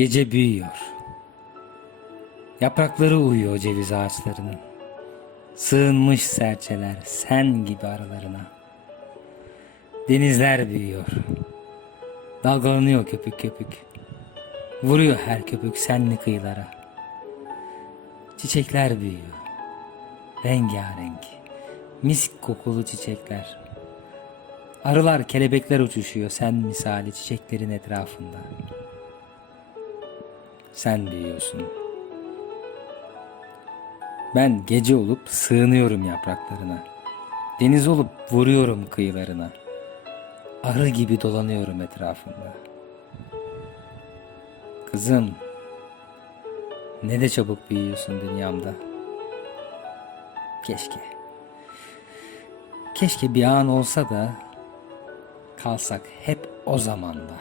Gece büyüyor. Yaprakları uyuyor ceviz ağaçlarının. Sığınmış serçeler sen gibi aralarına. Denizler büyüyor. Dalgalanıyor köpük köpük. Vuruyor her köpük senli kıyılara. Çiçekler büyüyor. Rengarenk. Misk kokulu çiçekler. Arılar, kelebekler uçuşuyor sen misali çiçeklerin etrafında. Sen büyüyorsun. Ben gece olup sığınıyorum yapraklarına. Deniz olup vuruyorum kıyılarına. Arı gibi dolanıyorum etrafında. Kızım, ne de çabuk büyüyorsun dünyamda. Keşke. Keşke bir an olsa da kalsak hep o zamanda.